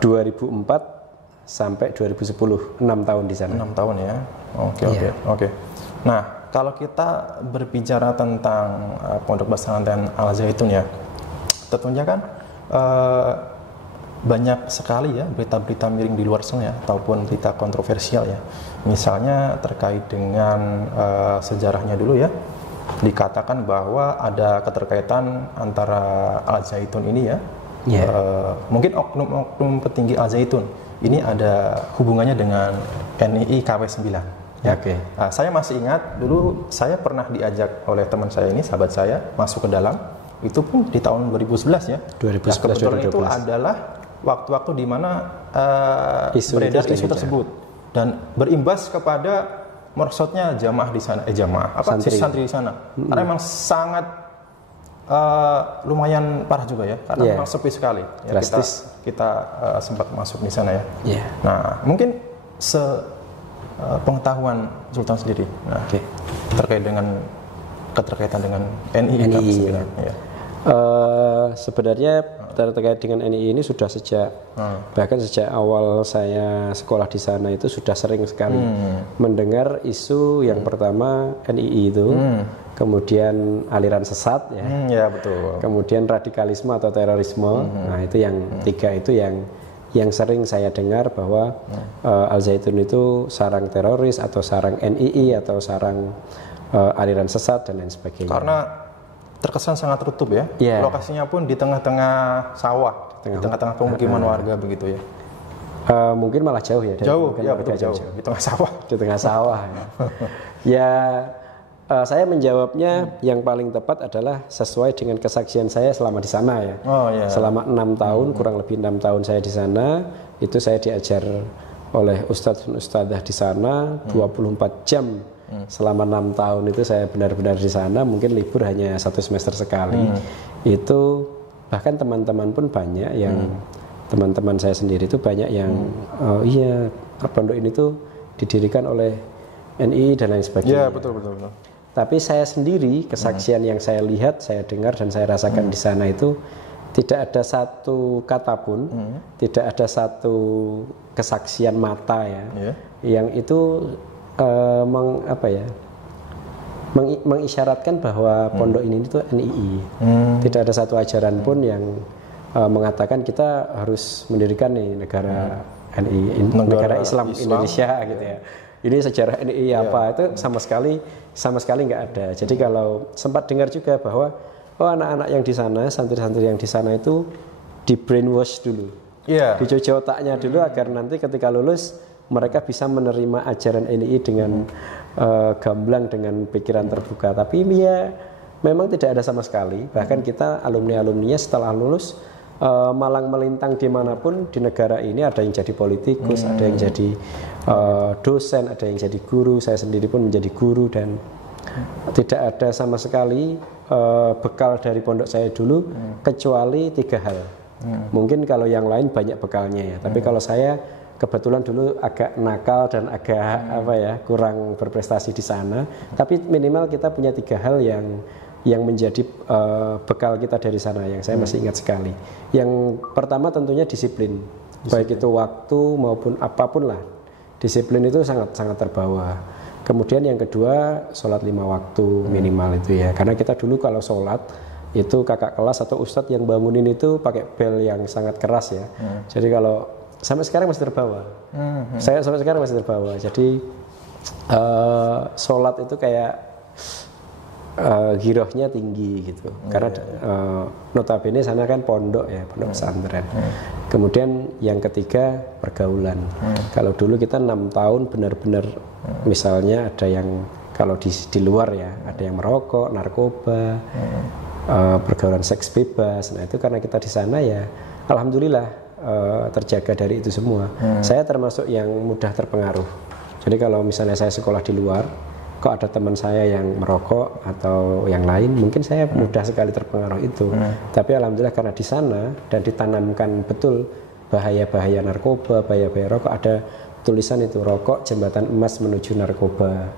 2004 sampai 2010, 6 tahun di sana. 6 tahun ya. Oke. Nah, kalau kita berbicara tentang Pondok Pesantren Al Zaitun ya, tentunya kan banyak sekali ya berita-berita miring di luar sana ya, ataupun berita kontroversial ya. Misalnya terkait dengan sejarahnya dulu ya, dikatakan bahwa ada keterkaitan antara Al Zaitun ini ya, mungkin oknum-oknum petinggi Al Zaitun ini ada hubungannya dengan NII KW 9 ya. Saya masih ingat dulu saya pernah diajak oleh teman saya ini, sahabat saya, masuk ke dalam, itu pun di tahun 2011 ya. 2011, kebetulan 2012. Itu adalah waktu-waktu di mana beredar isu tersebut dan berimbas kepada mersotnya jamaah di sana, santri di sana. Karena memang sangat lumayan parah juga ya, karena memang sepi sekali. Ya, kita sempat masuk di sana ya. Nah, mungkin pengetahuan Sultan sendiri, terkait dengan keterkaitan dengan NII. Sebenarnya terkait dengan NII ini sudah bahkan sejak awal saya sekolah di sana itu sudah sering sekali mendengar isu yang pertama NII itu, kemudian aliran sesat ya, betul. Kemudian radikalisme atau terorisme. Nah, itu yang tiga itu yang sering saya dengar bahwa Al Zaitun itu sarang teroris atau sarang NII atau sarang aliran sesat dan lain sebagainya. Karena terkesan sangat tertutup ya. Lokasinya pun di tengah-tengah sawah, di tengah-tengah pemukiman warga begitu ya. Mungkin malah jauh ya. Jauh. Di tengah sawah. Di tengah sawah ya. Saya menjawabnya yang paling tepat adalah sesuai dengan kesaksian saya selama di sana ya. Selama 6 tahun, kurang lebih 6 tahun saya di sana, itu saya diajar oleh ustadz dan ustadzah di sana 24 jam. Selama 6 tahun itu saya benar-benar di sana, mungkin libur hanya 1 semester sekali. Itu bahkan teman-teman pun banyak yang teman-teman saya sendiri itu banyak yang pondok ini tuh didirikan oleh NII dan lain sebagainya. Betul. Tapi saya sendiri, kesaksian yang saya lihat, saya dengar dan saya rasakan di sana itu tidak ada satu kata pun, tidak ada satu kesaksian mata ya, yang itu mengisyaratkan bahwa pondok ini itu NII. Tidak ada satu ajaran pun yang mengatakan kita harus mendirikan negara NII, negara Islam Indonesia gitu ya. Ini sejarah NII apa itu sama sekali nggak ada. Jadi kalau sempat dengar juga bahwa anak-anak yang di sana, santri-santri yang di sana itu di brainwash dulu, dicuci otaknya dulu agar nanti ketika lulus mereka bisa menerima ajaran NII dengan gamblang, dengan pikiran terbuka. Tapi ya memang tidak ada sama sekali. Bahkan kita alumni-alumninya setelah lulus malang melintang dimanapun di negara ini, ada yang jadi politikus, ada yang jadi dosen, ada yang jadi guru. Saya sendiri pun menjadi guru dan tidak ada sama sekali bekal dari pondok saya dulu kecuali 3 hal. Mungkin kalau yang lain banyak bekalnya ya, tapi kalau saya kebetulan dulu agak nakal dan agak kurang berprestasi di sana. Tapi minimal kita punya 3 hal yang menjadi bekal kita dari sana yang saya masih ingat sekali. Yang pertama tentunya disiplin. Baik itu waktu maupun apapun lah. Disiplin itu sangat terbawa. Kemudian yang kedua, sholat 5 waktu minimal itu ya. Karena kita dulu kalau sholat itu kakak kelas atau ustadz yang bangunin itu pakai bel yang sangat keras ya. Jadi kalau sampai sekarang masih terbawa. Saya sampai sekarang masih terbawa. Jadi sholat itu kayak girohnya tinggi gitu. Karena notabene sana kan pondok ya, pondok pesantren. Kemudian yang ketiga pergaulan. Kalau dulu kita 6 tahun benar-benar misalnya ada yang kalau di luar ya, ada yang merokok, narkoba, pergaulan seks bebas. Nah itu karena kita di sana ya, alhamdulillah terjaga dari itu semua. Saya termasuk yang mudah terpengaruh. Jadi kalau misalnya saya sekolah di luar, kok ada teman saya yang merokok atau yang lain, mungkin saya mudah sekali terpengaruh itu. Tapi alhamdulillah karena di sana dan ditanamkan betul bahaya-bahaya narkoba, bahaya-bahaya rokok, ada tulisan itu rokok jembatan emas menuju narkoba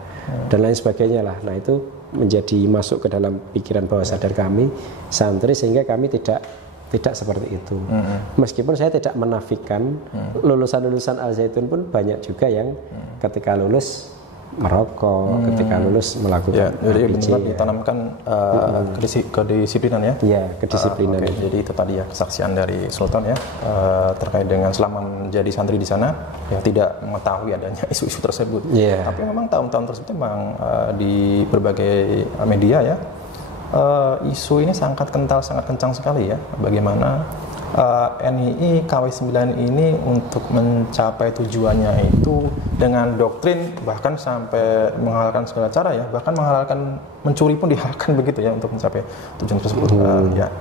dan lain sebagainya lah. Nah itu menjadi masuk ke dalam pikiran bawah sadar kami santri, sehingga kami tidak tidak seperti itu. Meskipun saya tidak menafikan lulusan-lulusan Al Zaitun pun banyak juga yang ketika lulus merokok, ketika lulus melakukan jadi ABG, benar ditanamkan kedisiplinan ya. Iya, kedisiplinan. Okay. Jadi itu tadi ya kesaksian dari Sultan ya terkait dengan selama menjadi santri di sana ya tidak mengetahui adanya isu-isu tersebut. Tapi memang tahun-tahun tersebut memang di berbagai media ya isu ini sangat kental, sangat kencang sekali ya. Bagaimana NII KW9 ini untuk mencapai tujuannya itu dengan doktrin bahkan sampai menghalalkan segala cara ya, bahkan menghalalkan mencuri pun dihalalkan begitu ya untuk mencapai tujuan tersebut. Ya